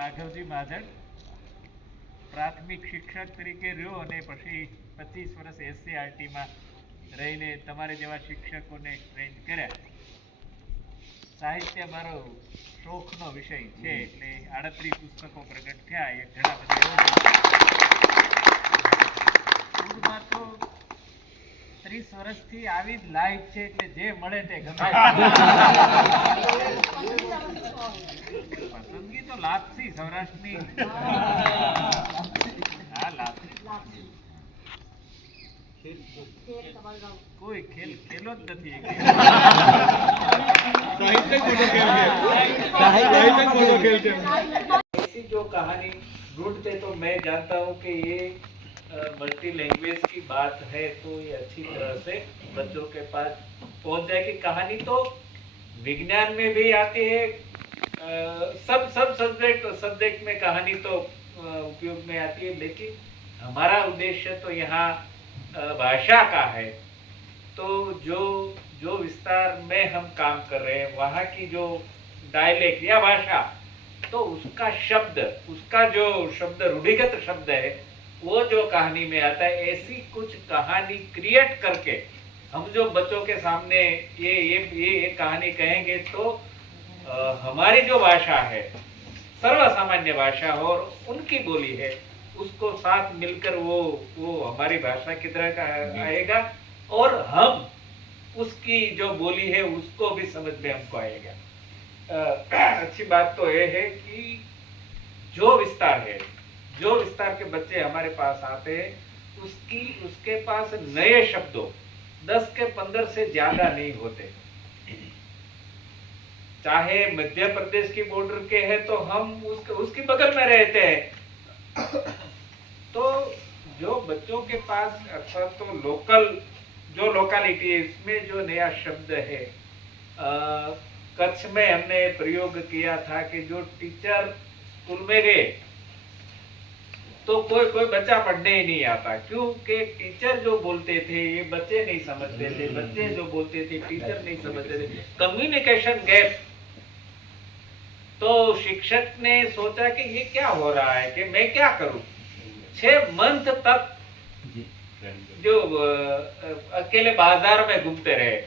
રાઘવજી માધર પ્રાથમિક શિક્ષક તરીકે રહ્યો અને પછી 25 વર્ષ એસસીઆરટીમાં રહીને તમારે જેવા શિક્ષકોને ટ્રેન કર્યા. સાહિત્ય મારો શોખનો વિષય છે એટલે 38 પુસ્તકો પ્રગટ થયા. એ ઘણા બધા ટૂંકમાં તો 30 વર્ષથી આવી જ લાઈફ છે એટલે જે મળે તે ગમે. પસંદગી તો લાપસી સૌરાષ્ટ્રની. હા, લાપસી. કોઈ ખેલો જ નથી. ऐसी जो कहानी ढूंढते तो मैं जानता हूँ कि ये मल्टी लैंग्वेज की बात है तो ये अच्छी तरह से बच्चों के पास पहुंच जाएगी. कहानी तो विज्ञान में भी आती है, सब सब्जेक्ट में कहानी तो उपयोग में आती है, लेकिन हमारा उद्देश्य तो यहाँ भाषा का है. तो जो विस्तार में हम काम कर रहे हैं वहाँ की जो डायलेक्ट या भाषा, तो उसका जो शब्द रूढ़िगत शब्द है वो जो कहानी में आता है, ऐसी कुछ कहानी क्रिएट करके हम जो बच्चों के सामने ये कहानी कहेंगे तो हमारी जो भाषा है सर्वसामान्य भाषा और उनकी बोली है, उसको साथ मिलकर वो हमारी भाषा की तरह का आएगा और हम उसकी जो बोली है उसको भी समझ में हमको आएगा. अच्छी बात तो ये है कि जो विस्तार के बच्चे हमारे पास आते हैं उसके पास नए शब्दों 10 के 15 से ज्यादा नहीं होते. चाहे मध्य प्रदेश की बॉर्डर के हैं तो हम उसकी बगल में रहते हैं. तो जो बच्चों के पास अथवा तो जो लोकालिटी है इसमें जो नया शब्द है, कच्छ में हमने प्रयोग किया था कि जो टीचर स्कूल में गए तो कोई बच्चा पढ़ने ही नहीं आता, क्योंकि टीचर जो बोलते थे ये बच्चे नहीं समझते थे, बच्चे जो बोलते थे टीचर नहीं समझते थे. Communication gap. तो शिक्षक ने सोचा कि ये क्या हो रहा है, कि मैं क्या करूं. 6 मंथ तक जो अकेले बाजार में घूमते रहे.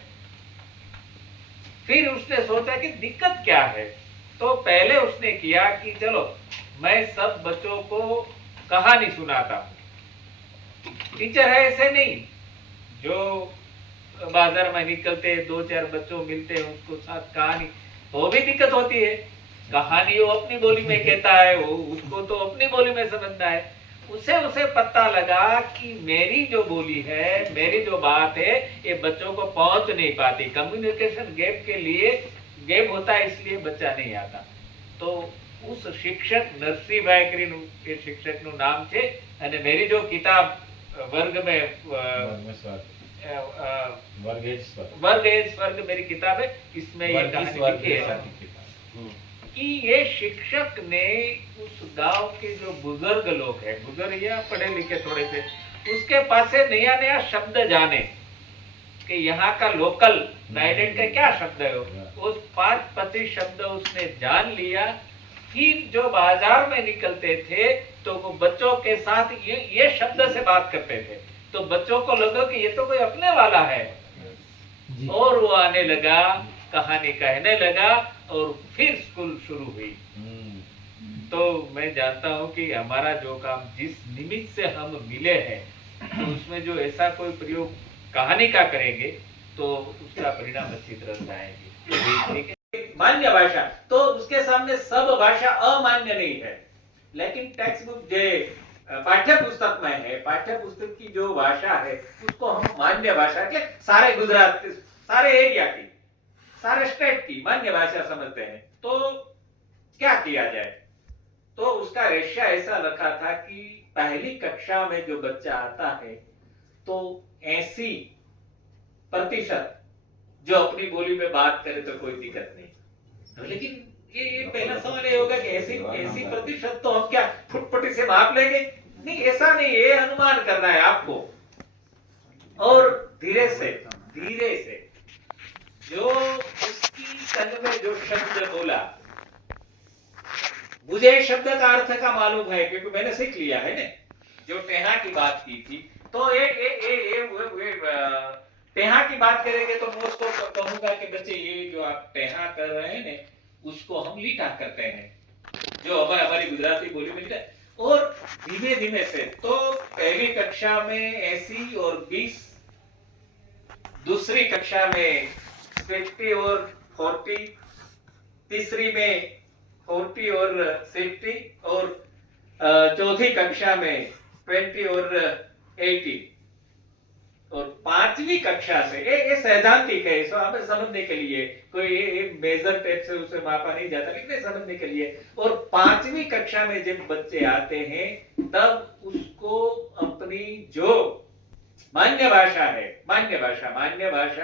फिर उसने सोचा कि दिक्कत क्या है. तो पहले उसने किया कि चलो मैं सब बच्चों को कहानी सुनाता हूं. टीचर है ऐसे नहीं जो बाजार में निकलते 2-4 बच्चों मिलते हैं उसको साथ कहानी, वो भी दिक्कत होती है. कहानी वो अपनी बोली में कहता है, वो उसको तो अपनी बोली में समझना है. उसे पता लगा कि मेरी जो बोली है, मेरी जो बात है, ये बच्चों को पहुंच नहीं पाती. कम्युनिकेशन गैप के लिए गैप होता है, इसलिए बच्चा नहीं आता. तो उस शिक्षक नरसिंहभाई કરીને એ શિક્ષકનું નામ છે. અને मेरी जो किताब वर्ग एज स्वर्ग मेरी किताब है, इसमें ये कहानी लिखी है कि ये शिक्षक ने उस गांव के जो बुजुर्ग लोग हैं, बुजुर्ग या पढ़े लिखे थोड़े से, उसके पास से नया शब्द जाने कि यहाँ का लोकल डायलेक्ट का क्या शब्द है. उस 5-25 शब्द उसने जान लिया. फिर जो बाजार में निकलते थे तो वो बच्चों के साथ ये शब्द से बात करते थे, तो बच्चों को लगा कि ये तो कोई अपने वाला है. और वो आने लगा, कहानी कहने लगा और फिर स्कूल शुरू हुई. तो मैं जानता हूँ कि हमारा जो काम जिस निमित्त से हम मिले हैं, तो उसमें जो ऐसा कोई प्रयोग कहानी का करेंगे तो उसका परिणाम अच्छी तरह से आएंगे. ठीक है. मान्य भाषा तो उसके सामने सब भाषा अमान्य नहीं है, लेकिन टेक्स्ट बुक जो पाठ्य पुस्तक में है, पाठ्य पुस्तक की जो भाषा है उसको हम मान्य भाषा, એટલે सारे गुजरात, सारे एरिया की, सारे स्टेट की मान्य भाषा समझते हैं. तो क्या किया जाए. तो उसका रेशियो ऐसा रखा था कि पहली कक्षा में जो बच्चा आता है तो 80% जो अपनी बोली में बात करे तो कोई दिक्कत नहीं. लेकिन ये पहला सवाल ये होगा कि 80% तो हम क्या फुटपटी से माप लेंगे. नहीं, ऐसा नहीं. ये अनुमान करना है आपको और धीरे से जो उसकी तन में जो शब्द बोला मुझे शब्द का अर्थ का मालूम है क्योंकि मैंने सीख लिया है ना। जो टेहा की बात की थी, तो टेहा की बात करेंगे तो मैं उसको कहूंगा कि बच्चे ये जो आप टेहा कर रहे हैं ना, उसको हम लीटा करते हैं, जो हमारी गुजराती बोली में लीटा। और धीमे धीमे से तो पहली कक्षा में 80 और 20, दूसरी कक्षा में 50 और 40, तीसरी में 40 और 60, और चौथी कक्षा में 20 और 80, और पांचवी कक्षा से ये सैद्धांतिक है, इसको हमें समझने के लिए कोई ये मेजर टेप से उसे मापा नहीं जाता, लेकिन समझने के लिए। और पांचवी कक्षा में जब बच्चे आते हैं तब उसको अपनी जो मान्य भाषा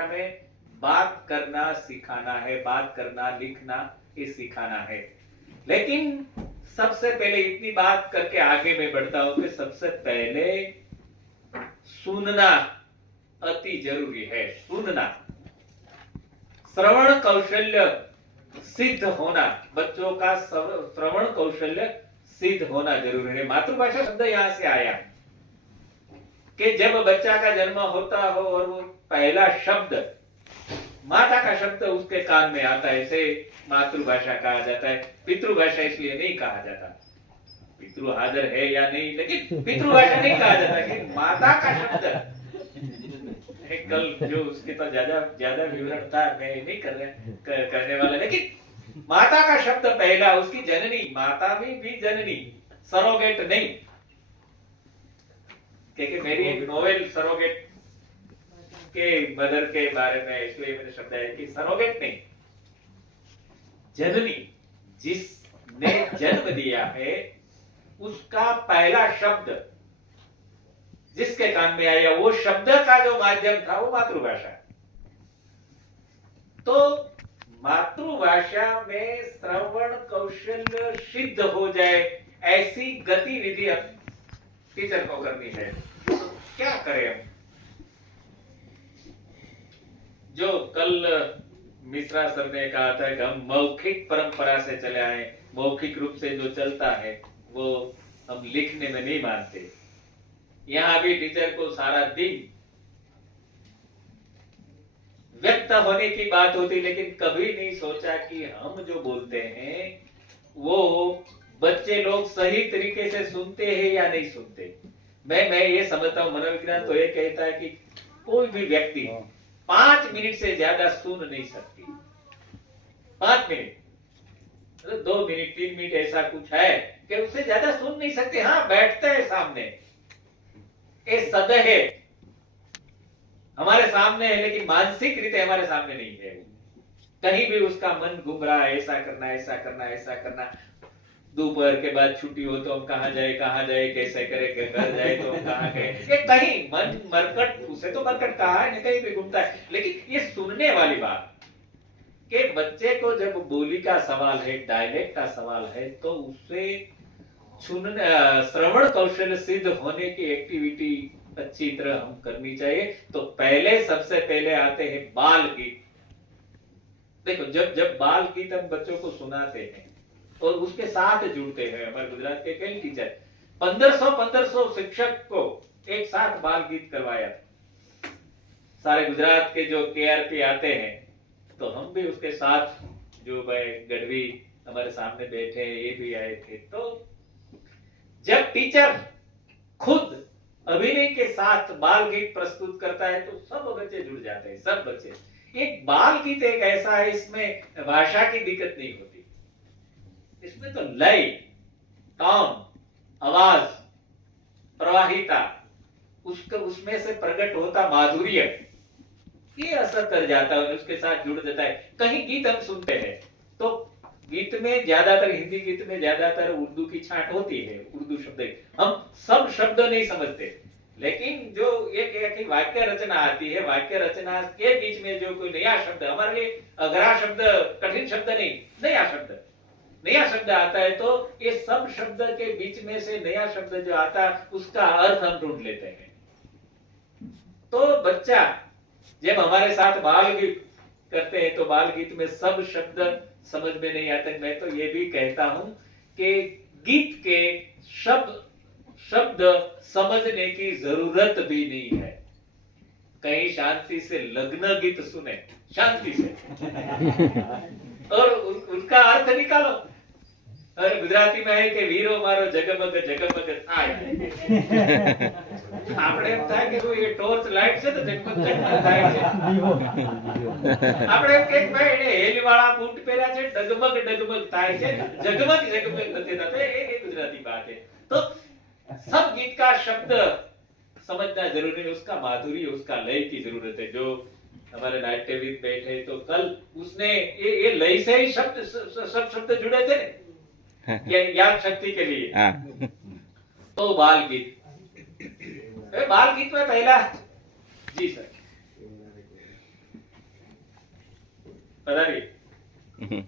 में बात करना सिखाना है, बात करना लिखना ये सिखाना है। लेकिन सबसे पहले इतनी बात करके आगे मैं बढ़ता हूं कि सबसे पहले सुनना अति जरूरी है। सुनना, श्रवण कौशल्य सिद्ध होना, बच्चों का श्रवण कौशल्य सिद्ध होना जरूरी है। मातृभाषा शब्द यहां से आया कि जब बच्चा का जन्म होता हो और वो पहला शब्द माता का शब्द उसके कान में आता है, इसे मातृभाषा कहा जाता है। पितृभाषा इसलिए नहीं कहा जाता, पितृ हाजिर है या नहीं, लेकिन पितृभाषा नहीं कहा जाता कि माता का शब्द। कल जो उसके तो ज्यादा विवरण था, मैं नहीं करने वाला, लेकिन माता का शब्द पहला, उसकी जननी, माता भी जननी, सरोगेट नहीं। क्योंकि मेरी एक नोवेल सरोगेट के मदर के बारे में, इसलिए मैंने शब्द है कि सरोगेट नहीं, जननी, जिसने जन्म दिया है उसका पहला शब्द जिसके कान में आया, वो शब्द का जो माध्यम था वो मातृभाषा। तो मातृभाषा में श्रवण कौशल्य सिद्ध हो जाए ऐसी गतिविधि अब टीचर को करनी है। क्या करें हम? जो कल मिश्रा सर ने कहा था कि हम मौखिक परंपरा से चले आए, मौखिक रूप से जो चलता है वो हम लिखने में नहीं मानते। यहां भी टीचर को सारा दिन व्यक्त होने की बात होती, लेकिन कभी नहीं सोचा कि हम जो बोलते हैं वो बच्चे लोग सही तरीके से सुनते हैं या नहीं सुनते। मैं ये समझता हूं, मनोविज्ञान तो ये कहता है कि कोई भी व्यक्ति 5 मिनट से ज्यादा सुन नहीं सकती। 5 मिनट, 2 मिनट 3 मिनट ऐसा कुछ है कि उससे ज्यादा सुन नहीं सकते। हाँ, बैठते हैं सामने, ये सद है, हमारे सामने है, लेकिन मानसिक रीते हमारे सामने नहीं है। कहीं भी उसका मन घूम रहा है, ऐसा करना, ऐसा करना, ऐसा करना। दोपहर के बाद छुट्टी हो तो हम कहां जाए, कैसे करे, घर जाए तो हम कहां गए, ये कहीं मन मरकट, उसे तो मरकट कहा है, कहीं भी घूमता है। लेकिन ये सुनने वाली बात कि बच्चे को जब बोली का सवाल है, डायलेक्ट का सवाल है, तो उससे श्रवण कौशल सिद्ध होने की एक्टिविटी अच्छी तरह हम करनी चाहिए। तो सबसे पहले आते हैं बाल गीत। देखो, जब बाल गीत हम बच्चों को सुनाते हैं और उसके साथ जुड़ते हैं, हमारे गुजरात के कई टीचर 1500 शिक्षक को एक साथ बाल गीत करवाया। सारे गुजरात के जो KRP आते हैं, तो हम भी उसके साथ, जो भाई गढ़वी हमारे सामने बैठे हैं ये भी आए थे। तो जब टीचर खुद अभिनय के साथ बाल गीत प्रस्तुत करता है तो सब बच्चे जुड़ जाते हैं, सब बच्चे। एक बाल गीत एक ऐसा है, इसमें भाषा की दिक्कत नहीं होती, इसमें तो लय, टोन, आवाज, प्रवाहिता, उसमें से प्रकट होता माधुर्य, ये असर कर जाता है, उसके साथ जुड़ जाता है। कहीं गीत हम सुनते हैं तो गीत में ज्यादातर, हिंदी गीत में ज्यादातर उर्दू की छांट होती है, उर्दू शब्द, हम सब शब्द नहीं समझते, लेकिन जो एक वाक्य रचना आती है, वाक्य रचना के बीच में जो कोई नया शब्द, हमारे लिए अघरा शब्द, कठिन शब्द नहीं, नया शब्द आता है, तो ये सब शब्द के बीच में से नया शब्द जो आता है उसका अर्थ हम ढूंढ लेते हैं। तो बच्चा जब हमारे साथ बाल गीत करते हैं तो बाल गीत में सब शब्द समझ में नहीं आते। मैं तो ये भी कहता हूं कि गीत के शब्द समझने की जरूरत भी नहीं है। कहीं शांति से लग्न गीत सुने, शांति से, और उनका अर्थ निकालो। और गुजराती में है कि वीरो मारो जगमग जगमग थाय। આપણે એમ થાય કે એ ટોર્ચ લાઈટ છે તો જગમગ જગમગ થાય છે। આપણે એમ કે ભાઈ એને હેલ વાળા બૂટ પહેર્યા છે, ડગમગ ડગમગ થાય છે, જગમગ જગમગ નથી થતો। એ गुजराती बात है। तो सब गीत का शब्द समझना जरूरी है, उसका माधुरी, उसका लय की जरूरत है। जो हमारे नाट्यविद बैठे तो कल उसने ये लय से ही सब शब्द जुड़े थे याद शक्ति के लिए। तो बाल गीत, बाल गीत में पहला जी सर पता नहीं।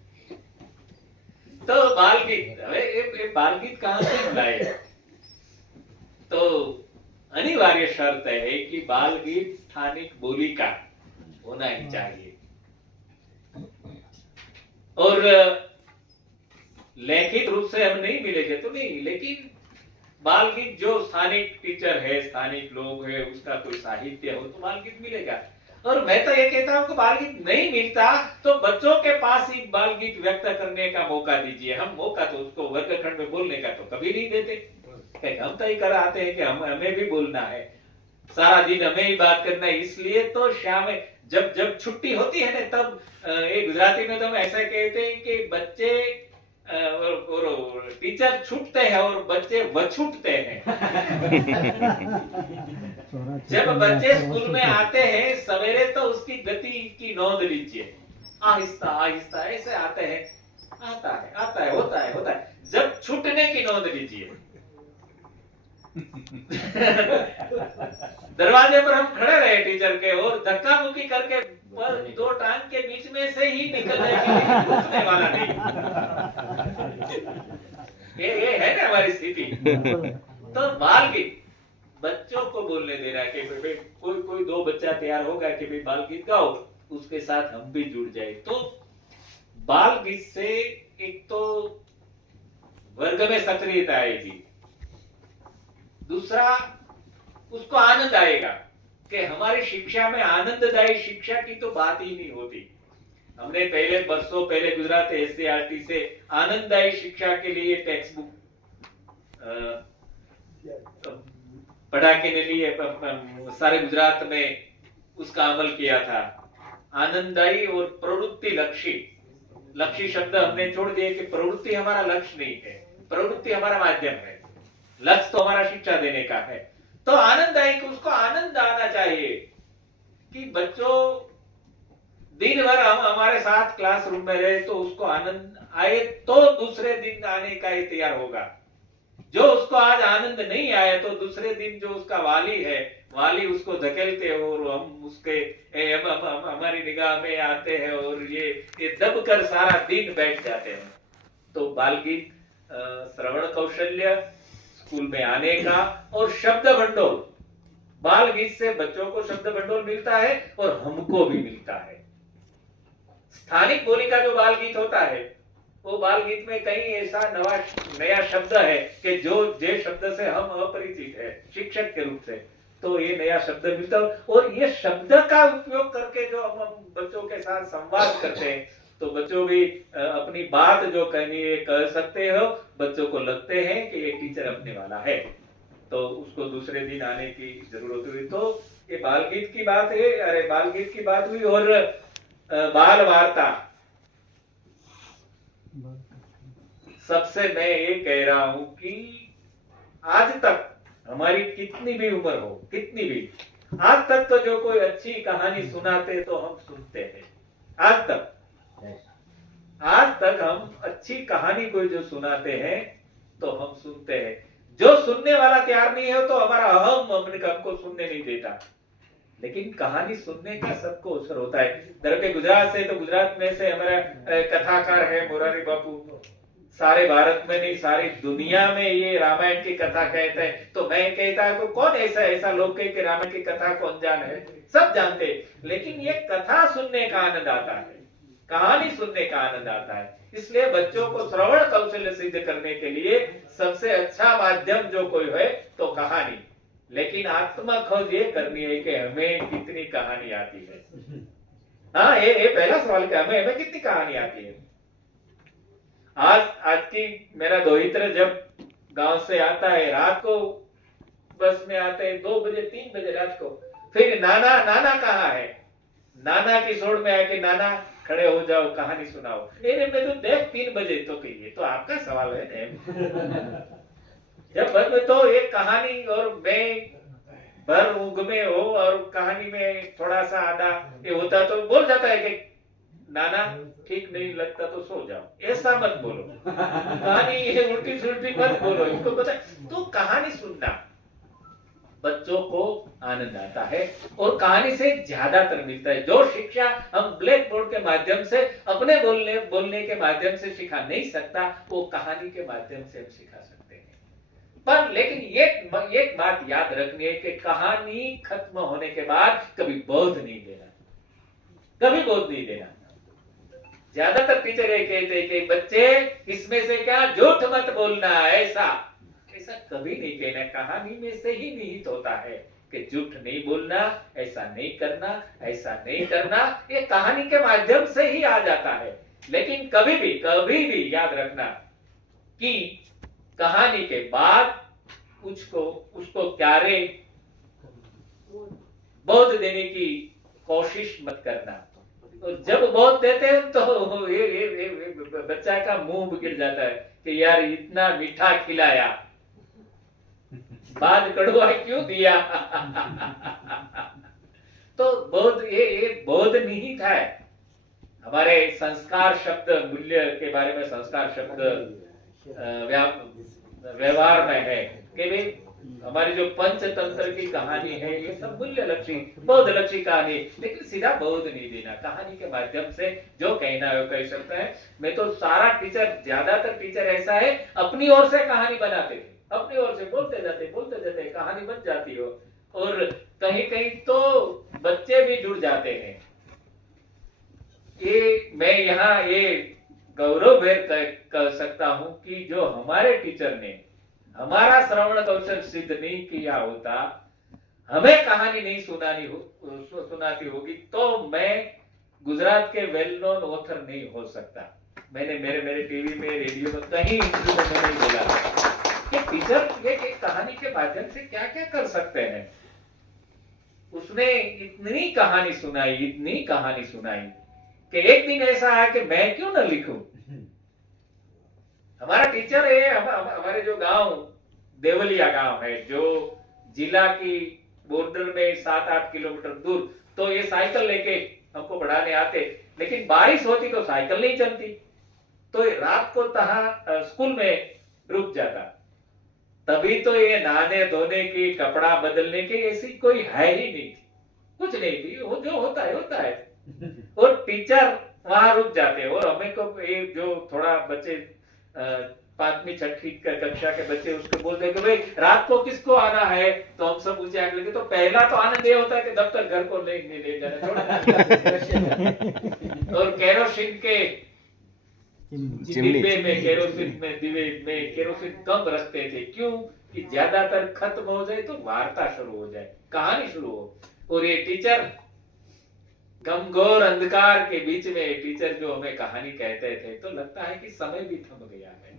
तो बाल गीत, ये बाल गीत कहां से लाए? तो अनिवार्य शर्त है कि बाल गीत स्थानिक बोली का होना ही चाहिए, और लेखित रूप से हम नहीं मिलेंगे तो नहीं, लेकिन बाल गीत जो स्थानिक टीचर है, स्थानिक लोग है, उसका कोई साहित्य हो तो बाल गीत मिलेगा। और मैं तो ये कहता हूं कि बाल गीत नहीं मिलता तो बच्चों के पास ही बाल गीत व्यक्त करने का मौका दीजिए। हम मौका तो उसको वर्गखंड में बोलने का तो कभी नहीं देते। हम तो ही कर आते हैं कि हमें भी बोलना है, सारा दिन हमें ही बात करना है। इसलिए तो शाम में जब छुट्टी होती है ना, तब एक गुजराती में तो हम ऐसा कहते हैं कि बच्चे और टीचर छूटते हैं और बच्चे वछूटते हैं। जब बच्चे स्कूल में आते हैं सवेरे तो उसकी गति की नोंद लीजिए, आहिस्ता आहिस्ता ऐसे आते हैं, आता है होता है। जब छूटने की नोंद लीजिए। दरवाजे पर हम खड़े रहे टीचर के और धक्का मुक्की करके पर दो टांग के बीच में से ही निकलने के लिए रुकने वाला नहीं। ये है ना हमारी स्थिति। तो बाल गीत बच्चों को बोलने देना कि भाई कोई दो बच्चा तैयार होगा कि भाई बाल गीत गाओ, उसके साथ हम भी जुड़ जाए। तो बाल गीत से एक तो वर्ग में सक्रियता आएगी, दूसरा उसको आनंद आएगा कि हमारी शिक्षा में आनंददायी शिक्षा की तो बात ही नहीं होती। हमने बरसों पहले गुजरात एससीईआरटी से आनंददायी शिक्षा के लिए टेक्स्ट बुक पढ़ा के लिए सारे गुजरात में उसका अमल किया था। आनंददायी और प्रवृत्ति लक्ष्य शब्द हमने छोड़ दिए कि प्रवृत्ति हमारा लक्ष्य नहीं है, प्रवृत्ति हमारा माध्यम है, लक्ष्य तो हमारा शिक्षा देने का है। तो आनंददायी को उसको आनंद आना चाहिए कि बच्चों दिन भर हम हमारे साथ क्लासरूम में रहे तो उसको आनंद आए तो दूसरे दिन आने का ही तैयार होगा। जो उसको आज आनंद नहीं आया तो दूसरे दिन जो उसका वाली उसको धकेलते हो और हम उसके हमारी निगाह में आते हैं और ये दब कर सारा दिन बैठ जाते हैं। तो बाल गीत श्रवण कौशल्य, स्कूल में आने का और शब्द भंडोल, बाल गीत से बच्चों को शब्द भंडोल मिलता है और हमको भी मिलता है। स्थानिक बोली का जो बाल गीत होता है वो बाल गीत में कहीं ऐसा नया शब्द है कि जे शब्द से हम अपरिचित है शिक्षक के रूप से, तो ये नया शब्द मिलता है। और ये शब्द का उपयोग करके जो हम बच्चों के साथ संवाद करते हैं तो बच्चों भी अपनी बात जो कहनी है कह सकते हो, बच्चों को लगते हैं कि ये टीचर अपने वाला है, तो उसको दूसरे दिन आने की जरूरत हुई। तो ये बाल गीत की बात है, अरे बाल गीत की बात हुई। और बाल वार्ता, सबसे मैं ये कह रहा हूं कि आज तक हमारी कितनी भी उम्र हो, कितनी भी, आज तक तो जो कोई अच्छी कहानी सुनाते तो हम सुनते हैं। आज तक हम अच्छी कहानी कोई जो सुनाते हैं तो हम सुनते हैं। जो सुनने वाला तैयार नहीं है तो हमारा अहम हमको सुनने नहीं देता। लेकिन कहानी सुनने का सबको अवसर होता है। दरअसल गुजरात से, तो गुजरात में से हमारा कथाकार है मोरारी बापू, सारे भारत में नहीं सारी दुनिया में ये रामायण की कथा कहते हैं। तो मैं कहता है कौन ऐसा लोग कहे कि रामायण की कथा को अनजान है, सब जानते हैं। लेकिन ये कथा सुनने का आनंद आता है, कहानी सुनने का आनंद आता है। इसलिए बच्चों को श्रवण कौशल्य सिद्ध करने के लिए सबसे अच्छा माध्यम जो कोई है तो कहानी। लेकिन आत्मा खोज ये करनी है कि हमें कितनी कहानी आती है। हाँ, ये पहला सवाल कि हमें कितनी कहानी आती है। आज की मेरा दोहित्र जब गांव से आता है, रात को बस में आते हैं 2 बजे 3 बजे रात को, फिर नाना नाना कहाँ है, नाना की सोड़ में आके नाना खड़े हो जाओ कहानी सुनाओ। मैं तो देख 3 बजे तो कहिए, तो आपका सवाल है जब बस में तो एक कहानी और मैं भर ऊँघ में हो और कहानी में थोड़ा सा आधा ये होता तो बोल जाता है कि नाना ठीक नहीं लगता तो सो जाओ, ऐसा मत बोलो। कहानी ये उल्टी सुल्टी मत बोलो, इसको पता। तो कहानी सुनना बच्चों को आनंद आता है और कहानी से ज्यादातर मिलता है। जो शिक्षा हम ब्लैक बोर्ड के माध्यम से अपने बोलने के माध्यम से सिखा नहीं सकता, वो कहानी के माध्यम से हम सिखा सकते हैं। पर लेकिन एक बात याद रखनी है कि कहानी खत्म होने के बाद कभी बोध नहीं देना, कभी बोध नहीं देना। ज्यादातर टीचर ये कहते हैं कि बच्चे इसमें से क्या झूठ मत बोलना, ऐसा कभी नहीं कहना। कहानी में से ही निहित होता है कि झूठ नहीं बोलना, ऐसा नहीं करना, ऐसा नहीं करना, ये कहानी के माध्यम से ही आ जाता है। लेकिन कभी भी याद रखना कि कहानी के बाद उसको क्यारे बोध देने की कोशिश मत करना। तो जब बोध देते हैं तो ये बच्चा का मुंह बिगड़ जाता है कि यार इतना मीठा खिलाया, बाद कड़वा क्यों दिया। तो बोध ये बोध निहित है। हमारे संस्कार शब्द मूल्य के बारे में संस्कार शब्द व्यवहार में है कि भाई हमारी जो पंचतंत्र की कहानी है ये सब मूल्य लक्षी बोध लक्षी कहानी, लेकिन सीधा बोध नहीं देना। कहानी के माध्यम से जो कहना है वो कह सकता है। मैं तो सारा टीचर, ज्यादातर टीचर ऐसा है अपनी ओर से कहानी बनाते थे, अपनी ओर से बोलते जाते कहानी बन जाती हो, और कहीं कहीं तो बच्चे भी जुड़ जाते हैं। ये मैं यहाँ ये गौरव कर सकता हूँ कि जो हमारे टीचर ने हमारा श्रवण कौशल सिद्ध नहीं किया होता, हमें कहानी नहीं सुनाती होगी तो मैं गुजरात के वेल नोन ऑथर नहीं हो सकता। मैंने मेरे टीवी में, रेडियो में कहीं इंटरव्यू में नहीं बोला कि टीचर ये कहानी के माध्यम से क्या क्या कर सकते हैं। उसने इतनी कहानी सुनाई कि एक दिन ऐसा है कि मैं क्यों न लिखूं। हमारा टीचर है, हमारे जो गांव देवलिया गांव है जो जिला की बॉर्डर में 7-8 किलोमीटर दूर, तो ये साइकिल लेके हमको पढ़ाने आते, लेकिन बारिश होती तो साइकिल नहीं चलती, तो रात को स्कूल में रुक जाता। तभी तो ये नहाने धोने की, कपड़ा बदलने की ऐसी कोई है ही नहीं थी, कुछ नहीं थी। जो होता है और टीचर वहां रुक जाते। और हमें को जो थोड़ा बच्चे 5वीं 6वीं कक्षा के बच्चे उसको बोलते हैं कि भाई रात को किसको आना है, तो हम सब ऊंचे आंख लेके, तो पहला तो आनंद ये होता है कि दफ्तर घर को नहीं ले जाना और केरोसिन के डिब्बे में, दिवे में केरोसिन कम रखते थे। क्यों? कि ज्यादातर खत्म हो जाए तो वार्ता शुरू हो जाए, कहानी शुरू हो। और ये टीचर घनघोर अंधकार के बीच में टीचर जो हमें कहानी कहते थे तो लगता है कि समय भी थम गया है।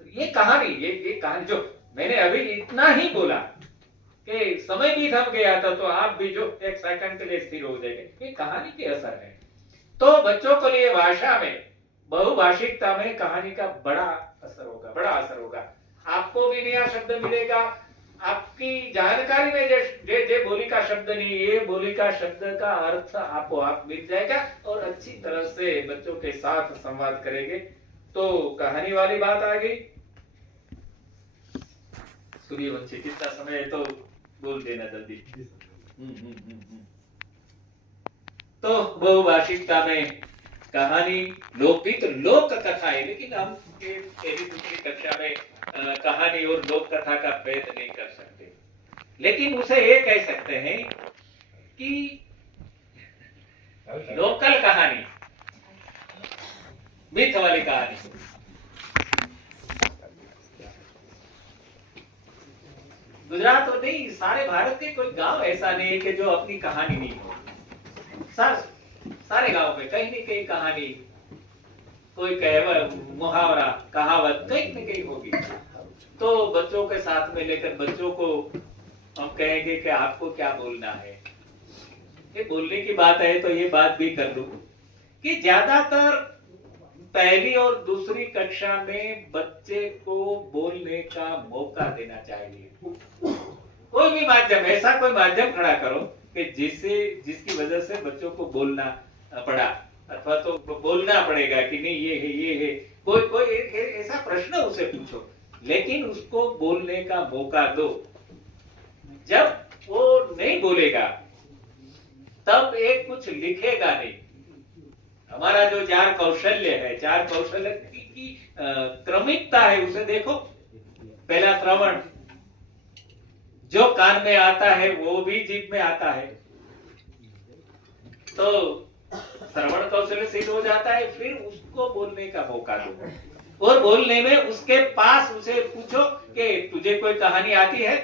तो ये कहानी जो मैंने अभी इतना ही बोला कि समय भी थम गया था, तो आप भी जो एक सेकंड के लिए स्थिर हो जाएंगे, ये कहानी के असर है। तो बच्चों के लिए भाषा में, बहुभाषिकता में कहानी का बड़ा असर होगा। आपको भी नया शब्द मिलेगा, आपकी जानकारी में जे बोली का शब्द नहीं, ये बोली का शब्द का अर्थ आपको आप मिल जाएगा और अच्छी तरह से बच्चों के साथ संवाद करेंगे। तो कहानी वाली बात आ गई। सूर्यवंशी कितना समय है तो बोल देना जल्दी। तो बहुभाषिकता में कहानी, लोकगीत, लोक कथा है, लेकिन हम पहली दूसरी कक्षा में कहानी और लोक कथा का भेद नहीं कर सकते, लेकिन उसे ये कह सकते हैं कि लोकल कहानी, मिथ वाली कहानी। गुजरात और नहीं, सारे भारत के कोई गांव ऐसा नहीं है कि जो अपनी कहानी नहीं हो। सारे गांव में कहीं न कहीं कहानी, कोई कहावत, मुहावरा, कहावत कहीं न कहीं होगी। तो बच्चों के साथ में लेकर बच्चों को हम कहेंगे कि आपको क्या बोलना है। ये बोलने की बात है तो ये बात भी कर दूं कि ज्यादातर पहली और दूसरी कक्षा में बच्चे को बोलने का मौका देना चाहिए। कोई भी माध्यम, ऐसा कोई माध्यम खड़ा करो कि जिसकी वजह से बच्चों को बोलना पड़ा, अथवा तो बोलना पड़ेगा कि नहीं ये है। कोई ऐसा प्रश्न उसे पूछो, लेकिन उसको बोलने का मौका दो। जब वो नहीं बोलेगा तब एक कुछ लिखेगा नहीं। हमारा जो चार कौशल्य है, चार कौशल्य की क्रमिकता है, उसे देखो। पहला श्रवण, जो कान में आता है वो भी जीभ में आता है, तो श्रवण कौशल्य सिद्ध हो जाता है। फिर उसको बोलने का मौका दो, और बोलने में उसके पास उसे पूछो कि तुझे कोई कहानी आती है,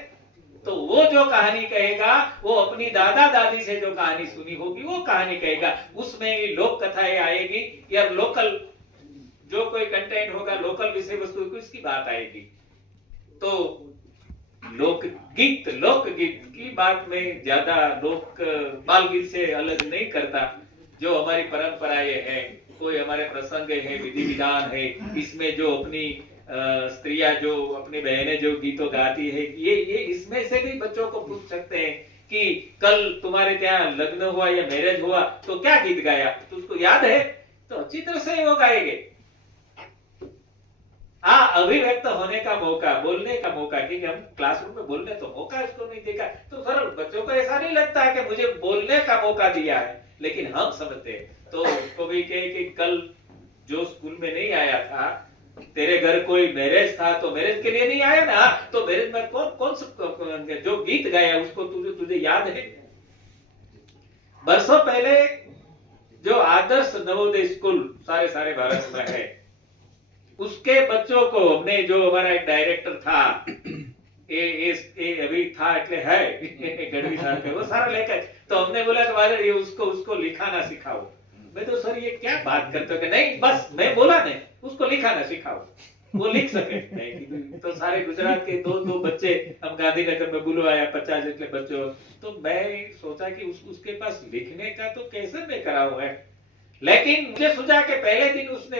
तो वो जो कहानी कहेगा वो अपनी दादा दादी से जो कहानी सुनी होगी वो कहानी कहेगा। उसमें लोक कथाएं आएगी या लोकल जो कोई कंटेंट होगा, लोकल विषय वस्तु की उसकी बात आएगी। तो लोकगीत की बात में ज्यादा बाल गीत से अलग नहीं करता। जो हमारी परंपराएं हैं, कोई हमारे प्रसंग है, विधि विधान है, इसमें जो अपनी स्त्रियां जो अपनी बहनें जो गीतों गाती है, ये इसमें से भी बच्चों को पूछ सकते हैं कि कल तुम्हारे ત્યાં लग्न हुआ या मैरिज हुआ तो क्या गीत गाया, तो उसको याद है, तो अच्छी तरह से वो गाएंगे। अभिव्यक्त होने का मौका, बोलने का मौका, क्योंकि हम क्लासरूम में बोलने तो मौका इसको नहीं देगा। तो सर बच्चों को ऐसा नहीं लगता है कि मुझे बोलने का मौका दिया है, लेकिन हम समझते हैं। तो उसको भी कहे कि कल जो स्कूल में नहीं आया था, तेरे घर कोई मैरिज था तो मैरिज के लिए नहीं आया ना, तो मैरिज में कौन जो गीत गाया उसको तुझे याद है। बरसों पहले जो आदर्श नवोदय स्कूल सारे भारत में है, उसके बच्चों को हमने, जो हमारा एक डायरेक्टर था, अभी था એટલે है गढ़वी साहब, वो सारा लेकर, तो हमने बोला कि ये उसको लिखाना सिखाओ। मैं तो सर ये क्या बात करते हो कि नहीं, बस मैं बोला नहीं, उसको लिखाना सिखाओ, वो लिख सके। नहीं तो सारे गुजरात के दो बच्चे हम गांधीनगर में बुलवाया, 50 जितने बच्चों। तो मैं सोचा कि उसके पास लिखने का तो कैसे मैं कराऊं है। लेकिन मुझे सूझा कि पहले दिन उसने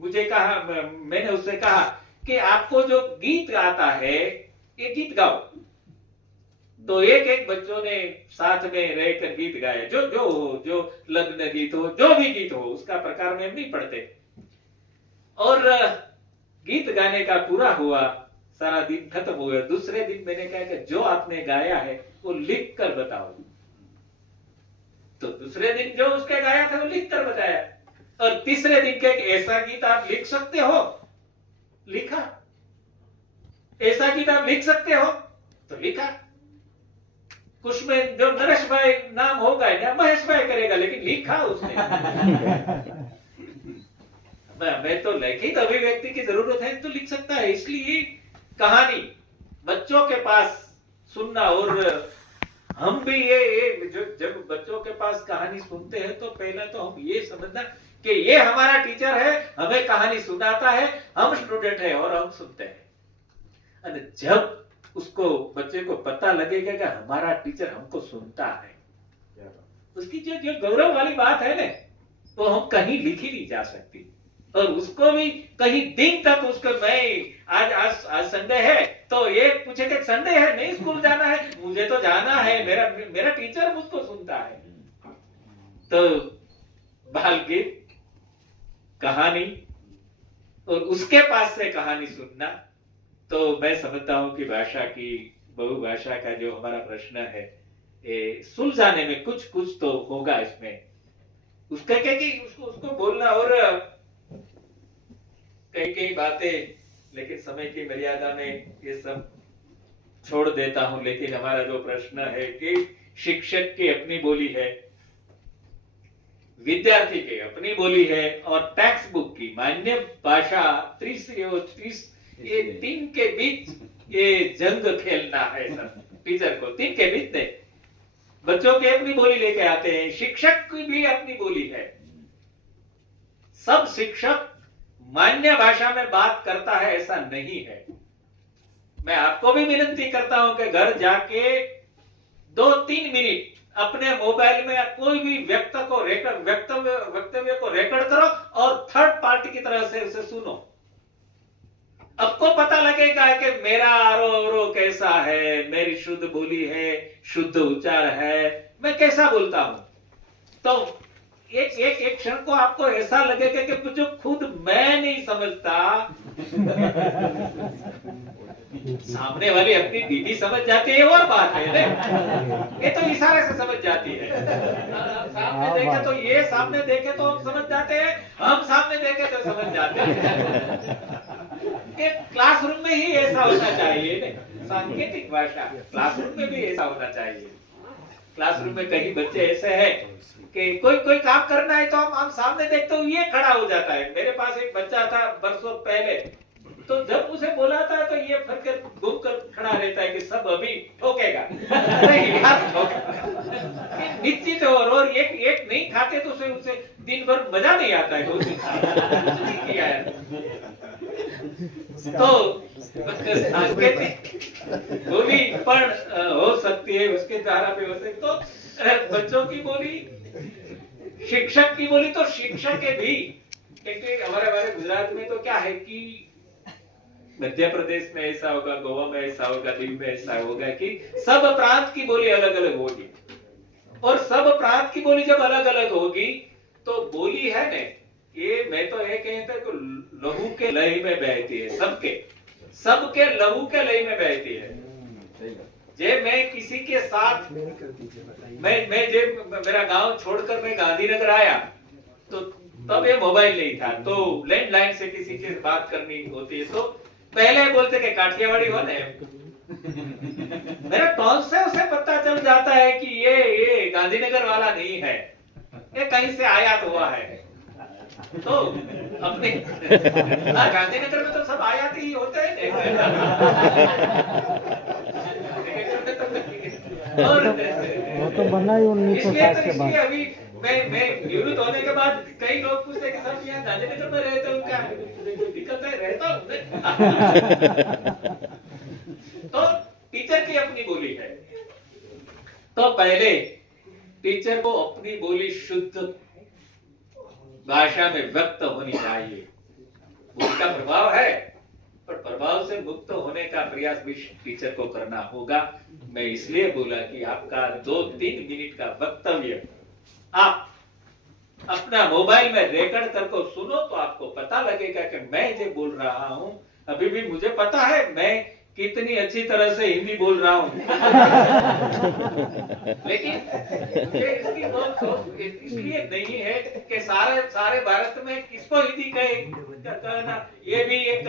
मुझे कहा, मैंने उससे कहा कि आपको जो गीत आता है ये गीत गाओ। तो एक बच्चों ने साथ में रहकर गीत गाया, जो लग्न गीत हो, जो भी गीत हो, उसका प्रकार में नहीं पढ़ते। और गीत गाने का पूरा हुआ, सारा दिन खत्म हो गया। दूसरे दिन मैंने कहा कि जो आपने गाया है वो लिख कर बताओ। तो दूसरे दिन जो उसके गाया था वो लिख कर बताया। और तीसरे दिन के ऐसा गीत आप लिख सकते हो, लिखा। ऐसा गीत आप लिख सकते हो, तो लिखा। कुछ में जो नरेश भाई नाम होगा या महेश भाई करेगा, लेकिन लिखा उसने। मैं तो लिखित अभिव्यक्ति की जरूरत है तो लिख सकता है। इसलिए कहानी बच्चों के पास सुनना, और हम भी ये जब बच्चों के पास कहानी सुनते हैं तो पहला तो हम ये समझना कि ये हमारा टीचर है, हमें कहानी सुनाता है, हम स्टूडेंट है और हम सुनते हैं। और जब उसको, बच्चे को पता लगेगा कि हमारा टीचर हमको सुनता है, उसकी जो गौरव वाली बात है ना, वो हम कहीं लिखी नहीं जा सकती। और उसको भी कहीं दिन तक उसको, मैं आज संडे है तो ये पूछे कि संडे है, नहीं स्कूल जाना है, मुझे तो जाना है, मेरा टीचर मुझको सुनता है। तो बाल गीत, कहानी, और उसके पास से कहानी सुनना, तो मैं समझता हूं कि भाषा की, बहुभाषा का जो हमारा प्रश्न है, सुलझाने में कुछ तो होगा इसमें। उसका क्या कि उसको बोलना, और कई बातें, लेकिन समय की मर्यादा में ये सब छोड़ देता हूं। लेकिन हमारा जो प्रश्न है कि शिक्षक की अपनी बोली है, विद्यार्थी की अपनी बोली है और टेक्स्ट बुक की मान्य भाषा 30 ये 3 के बीच ये जंग खेलना है सर टीचर को। 3 के बीच नहीं, बच्चों की अपनी बोली लेके आते हैं, शिक्षक की भी अपनी बोली है। सब शिक्षक मान्य भाषा में बात करता है ऐसा नहीं है। मैं आपको भी विनती करता हूं कि घर जाके 2-3 मिनट अपने मोबाइल में कोई भी वक्तव्य को रिकॉर्ड करो और थर्ड पार्टी की तरह से उसे सुनो। आपको पता लगेगा कि मेरा आरो कैसा है, मेरी शुद्ध बोली है, शुद्ध उच्चार है, मैं कैसा बोलता हूं। तो एक क्षण को आपको ऐसा लगेगा कि जो खुद मैं नहीं समझता सामने वाली अपनी दीदी समझ जाती है और बात है ना, ये तो इशारे से समझ जाती है। सामने देखे तो ये, सामने देखे तो हम समझ जाते हैं, हम सामने देखे तो समझ जाते हैं। क्लासरूम में ही ऐसा होना चाहिए, सांकेतिक भाषा क्लासरूम में भी ऐसा होना चाहिए। क्लासरूम में कई बच्चे ऐसे हैं कि कोई काम करना है तो हम सामने देखते हो ये खड़ा हो जाता है। मेरे पास एक बच्चा था बरसों पहले, तो जब उसे बुलाता है तो ये फटकर घूम कर खड़ा रहता है कि सब अभी ठोकेगा। निश्चित और एक नहीं खाते तो उसे दिन भर मजा नहीं आता है। नहीं किया है तो बोली पण हो सकती है, उसके द्वारा भी हो सकती। तो बच्चों की बोली, शिक्षक की बोली, तो शिक्षक के भी हमारे गुजरात में तो क्या है कि मध्य प्रदेश में ऐसा होगा, गोवा में ऐसा होगा, दिल्ली में ऐसा होगा कि सब प्रांत की बोली अलग अलग होगी। और सब प्रांत की बोली जब अलग अलग होगी तो बोली है ना, ये मैं तो ये कहता हूं कि लहू के लय में बहती है, सबके लहू के लय में बहती है। जे मैं किसी के साथ मैं जब मेरा गांव छोड़कर मैं गांधीनगर आया तो तब ये मोबाइल नहीं था, तो लैंडलाइन से किसी से बात करनी होती है तो पहले बोलते कि काठियावाड़ी हो ना, मेरा टोन से उसे पता चल जाता है कि ये गांधीनगर वाला नहीं है, ये कहीं से आयात हुआ है। तो अपने गांधीनगर में तो सब आयात ही होते हैं। और वो तो बना ही 1960 के बाद। अभी मैं निवृत्त होने के बाद कई लोग पूछते हैं कि सब यहाँ गांधीनगर में रहते हो क्या, दिक्कत है, रहता हूं। तो टीचर की अपनी बोली है, तो पहले टीचर को अपनी बोली शुद्ध भाषा में व्यक्त होनी चाहिए। उसका प्रभाव है, पर प्रभाव से मुक्त होने का प्रयास भी टीचर को करना होगा। मैं इसलिए बोला कि आपका 2-3 मिनट का वक्तव्य आप अपना मोबाइल में रिकॉर्ड करके सुनो तो आपको पता लगेगा कि मैं जो बोल रहा हूं, अभी भी मुझे पता है मैं कितनी अच्छी तरह से हिंदी बोल रहा हूं। लेकिन इसकी इसलिए नहीं है कि सारे भारत में किसको हिंदी कहना, ये भी एक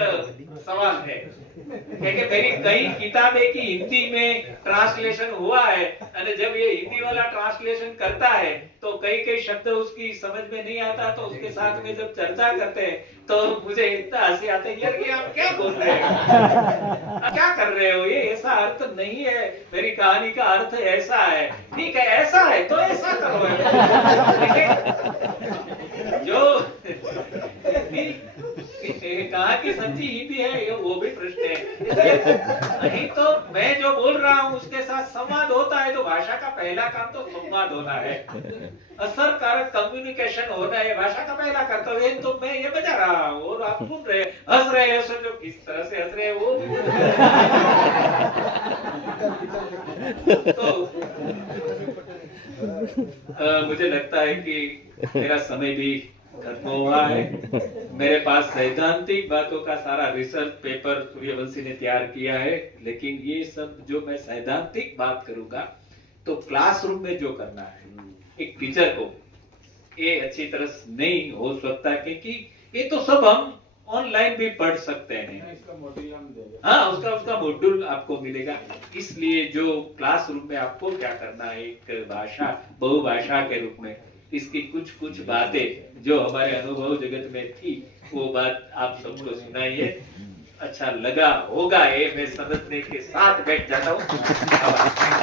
सवाल है। क्योंकि मेरी कई किताबें की हिंदी में ट्रांसलेशन हुआ है, और जब ये हिंदी वाला ट्रांसलेशन करता है तो कई शब्द उसकी समझ में नहीं आता, तो उसके साथ में जब चर्चा करते हैं तो मुझे इतना हंसी आता है, यार ये आप क्या बोल रहे हैं, क्या कर रहे हो, ये ऐसा अर्थ नहीं है, मेरी कहानी का अर्थ ऐसा है। ठीक है, ऐसा है तो ऐसा करो। जो कहा कि सच्ची हिंदी है, ये वो भी प्रश्न है। नहीं तो मैं जो बोल रहा हूँ उसके साथ संवाद होता है, तो भाषा का पहला काम तो संवाद होना है, असरकारक कम्युनिकेशन होना है, भाषा का पहला कर्तव्य है। तो मैं ये बजा रहा हूँ और आप सुन रहे, हंस रहे हैं, जो किस तरह से हंस रहे हैं वो तो मुझे लगता है कि मेरा समय भी खत्म हुआ है। मेरे पास सैद्धांतिक बातों का सारा रिसर्च पेपर सूर्यवंशी ने तैयार किया है, लेकिन ये सब जो मैं सैद्धांतिक बात करूंगा तो क्लासरूम में जो करना है एक टीचर को, ये अच्छी तरह नहीं हो सकता, क्योंकि ये तो सब हम ऑनलाइन भी पढ़ सकते हैं। हाँ, उसका मॉड्यूल आपको मिलेगा। इसलिए जो क्लासरूम में आपको क्या करना है, एक भाषा बहुभाषा के रूप में इसकी कुछ कुछ बातें जो हमारे अनुभव जगत में थी वो बात आप सबको सुनाइए। अच्छा लगा होगा ये मैं समझने के साथ बैठ जाता हूँ।